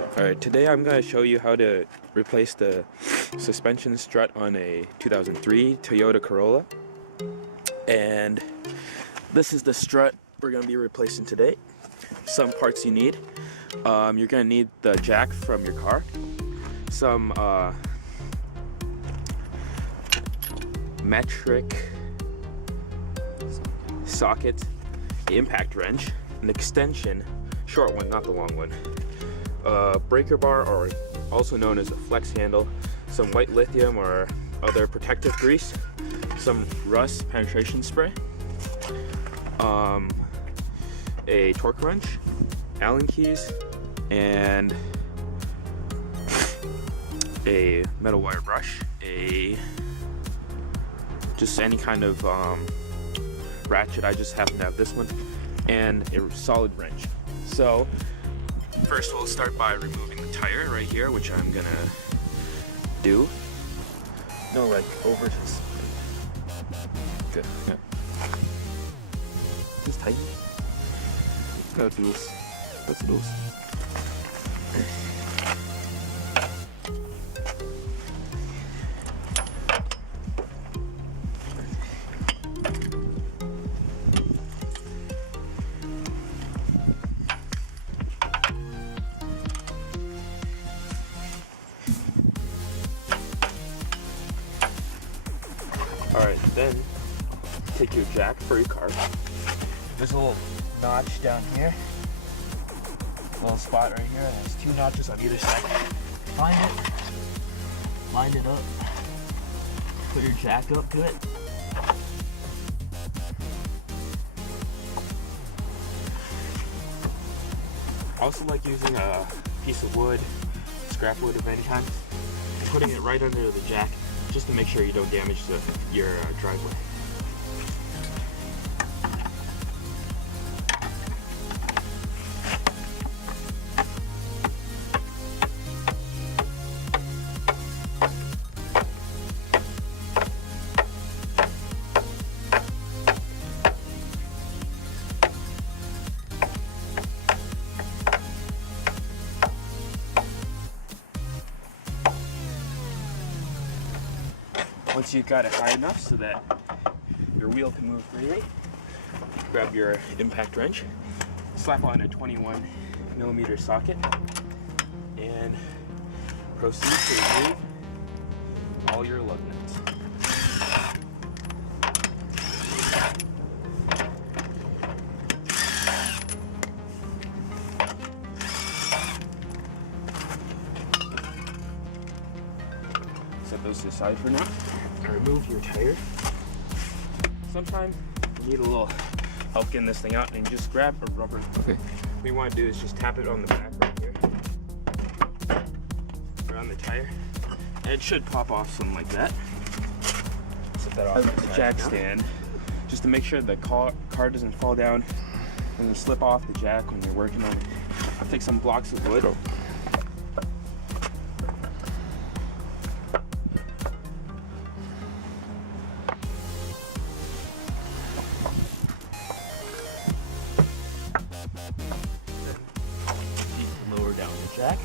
Alright, today I'm going to show you how to replace the suspension strut on a 2003 Toyota Corolla. And this is the strut we're going to be replacing today. Some parts you need. You're going to need the jack from your car, some metric socket, impact wrench, an extension, short one, not the long one, breaker bar, or also known as a flex handle, some white lithium or other protective grease, some rust penetration spray, a torque wrench, Allen keys, and a metal wire brush, just any kind of ratchet. I just happen to have this one, and a solid wrench. So first we'll start by removing the tire right here, which I'm gonna do. No, like over to this. Good. Yeah. Just tighten. That's loose. That's loose. Alright, then take your jack for your car. There's a little notch down here. A little spot right here. There's two notches on either side. Find it. Line it up. Put your jack up to it. I also like using a piece of wood, scrap wood of any kind, and putting it right under the jack, just to make sure you don't damage your driveway. Once you've got it high enough so that your wheel can move freely, grab your impact wrench, slap on a 21mm socket, and proceed to remove all your lug nuts. Set those to the side for now. Remove your tire. Sometimes you need a little help getting this thing out, and just grab a rubber. Okay. What you want to do is just tap it on the back right here, around the tire, and it should pop off something like that. Set that off the jack stand, just to make sure the car doesn't fall down and slip off the jack when you're working on it. I'll take some blocks of wood. Lower down the jack.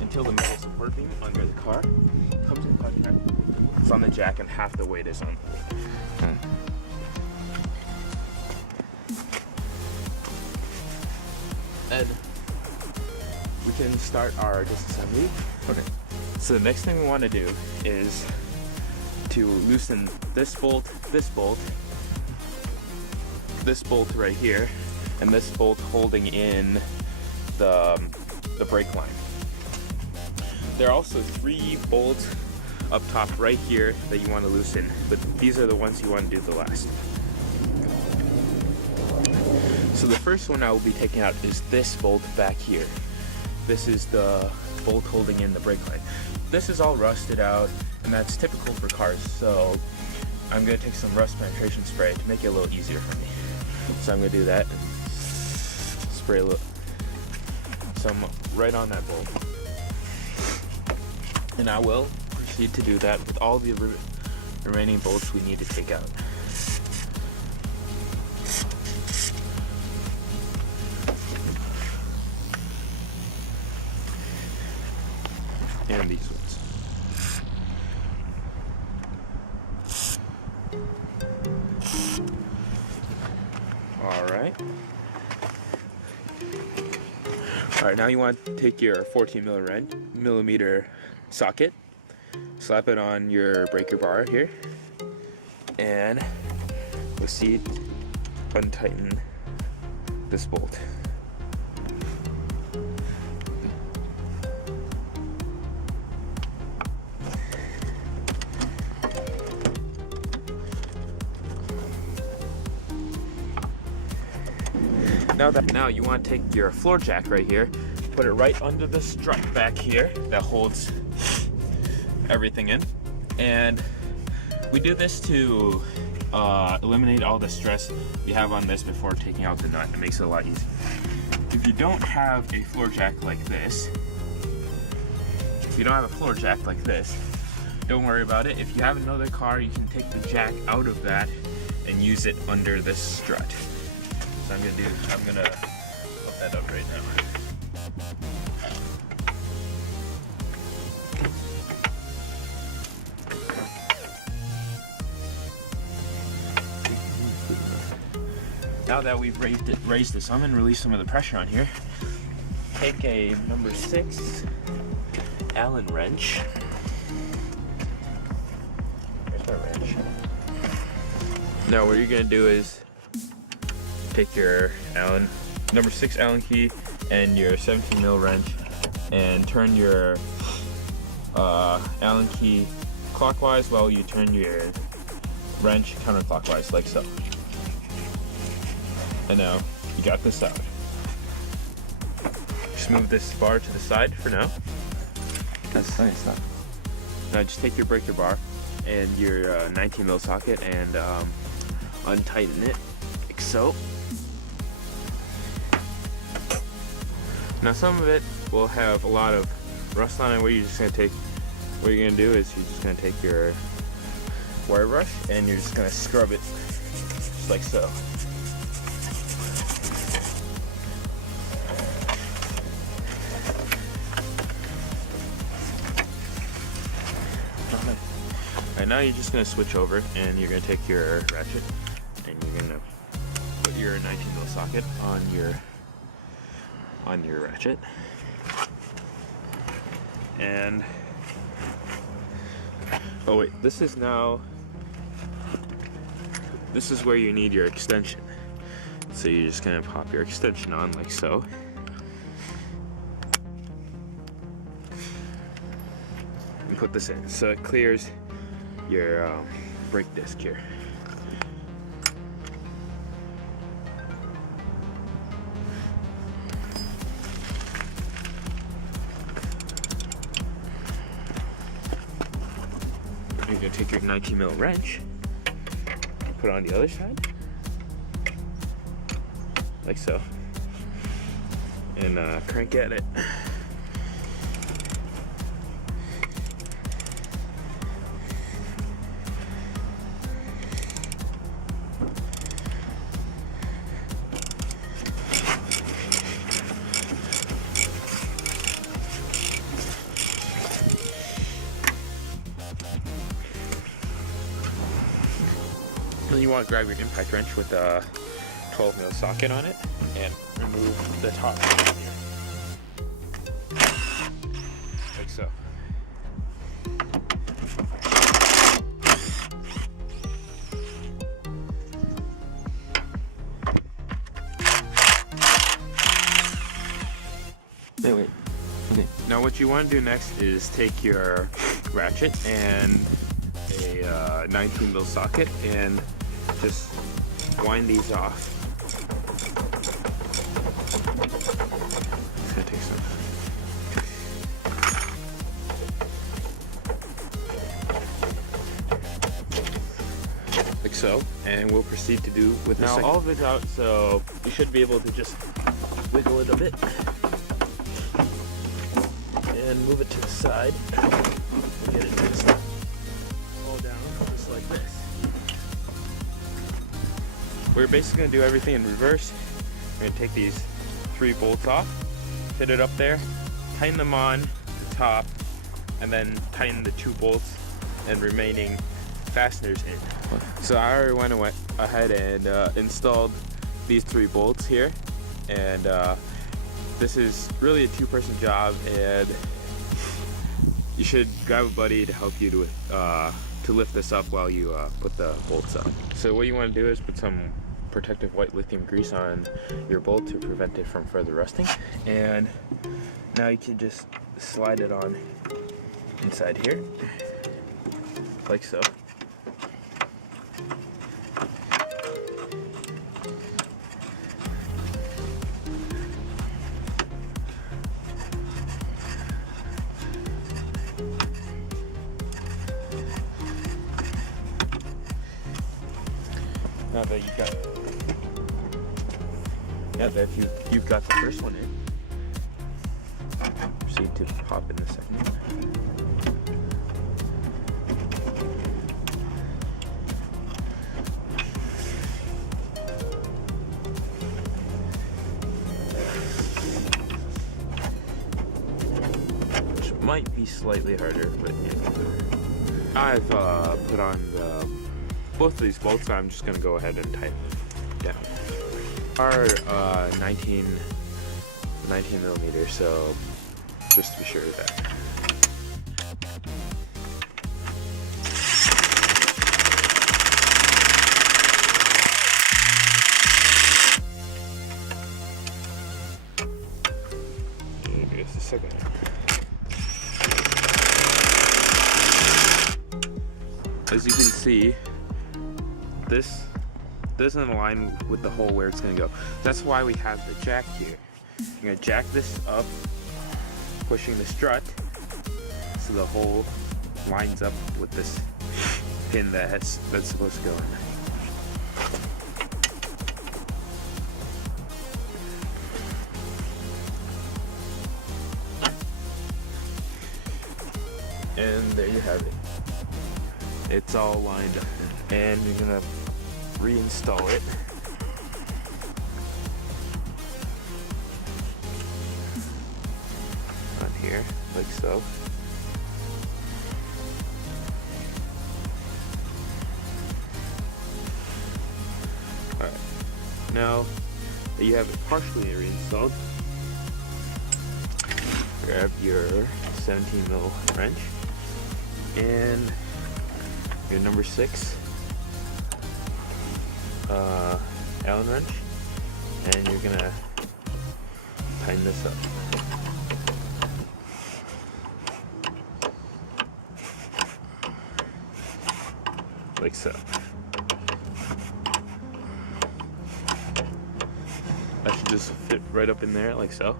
Until the metal support beam under the car comes in contact. It's on the jack, and half the weight is on. And we can start our disassembly. Okay. So the next thing we want to do is to loosen this bolt right here, and this bolt holding in the brake line. There are also 3 bolts up top right here that you want to loosen, but these are the ones you want to do the last. So the first one I will be taking out is this bolt back here. This is the bolt holding in the brake line. This is all rusted out, and that's typical for cars, so I'm going to take some rust penetration spray to make it a little easier for me. So I'm going to do that. Spray a little, some right on that bolt. And I will proceed to do that with all the remaining bolts we need to take out. And these ones. Alright. Alright, now you want to take your 14 millimeter socket, slap it on your breaker bar here, and proceed to untighten this bolt. Now you want to take your floor jack right here, put it right under the strut back here that holds everything in, and we do this to eliminate all the stress we have on this before taking out the nut. It makes it a lot easier. If you don't have a floor jack like this, don't worry about it. If you have another car, you can take the jack out of that and use it under this strut. So I'm gonna hook that up right now. Now that we've raised this, I'm gonna release some of the pressure on here. Take a number 6 Allen wrench. Here's my wrench. Now what you're gonna do is take your number 6 Allen key and your 17 mil wrench and turn your Allen key clockwise while you turn your wrench counterclockwise, like so. And now you got this out. Just move this bar to the side for now. That's nice. Now just take your breaker bar and your 19 mil socket and untighten it like so. Now some of it will have a lot of rust on it. What you're gonna do is you're just gonna take your wire brush and you're just gonna scrub it just like so. Alright, now you're just gonna switch over and you're gonna take your ratchet and you're gonna put your 19 mil socket on your ratchet, and oh wait, this is where you need your extension. So you're just gonna pop your extension on like so. And put this in so it clears your brake disc here. You're gonna take your 19 mil wrench, put it on the other side, like so, and crank at it. Then you want to grab your impact wrench with a 12 mil socket on it and remove the top here. Like so. Wait. Okay. Now what you want to do next is take your ratchet and a 19 mil socket and just wind these off. It's gonna take some time. Like so, and we'll proceed to do with this. Now all of it's out, so you should be able to just wiggle it a bit and move it to the side. we're basically gonna do everything in reverse. We're gonna take these 3 bolts off, fit it up there, tighten them on the top, and then tighten the 2 bolts and remaining fasteners in. So I already went ahead and installed these 3 bolts here, and this is really a 2-person job, and you should grab a buddy to help you to lift this up while you put the bolts up. So what you want to do is put some protective white lithium grease on your bolt to prevent it from further rusting, and now you can just slide it on inside here like so. Now that you've got the first one in, proceed to pop in the second one. Which might be slightly harder, but yeah. I've put on both of these bolts, so I'm just gonna go ahead and tighten them down. Are 19 millimeters, so just to be sure of that. Here's the second one. As you can see, this doesn't align with the hole where it's going to go. That's why we have the jack here. You're going to jack this up, pushing the strut so the hole lines up with this pin that's supposed to go in. And there you have it. It's all lined up. And you're going to reinstall it. On here, like so. Alright, now that you have it partially reinstalled, grab your 17 mil wrench and your number 6 Allen wrench, and you're gonna tighten this up. Like so. That should just fit right up in there like so.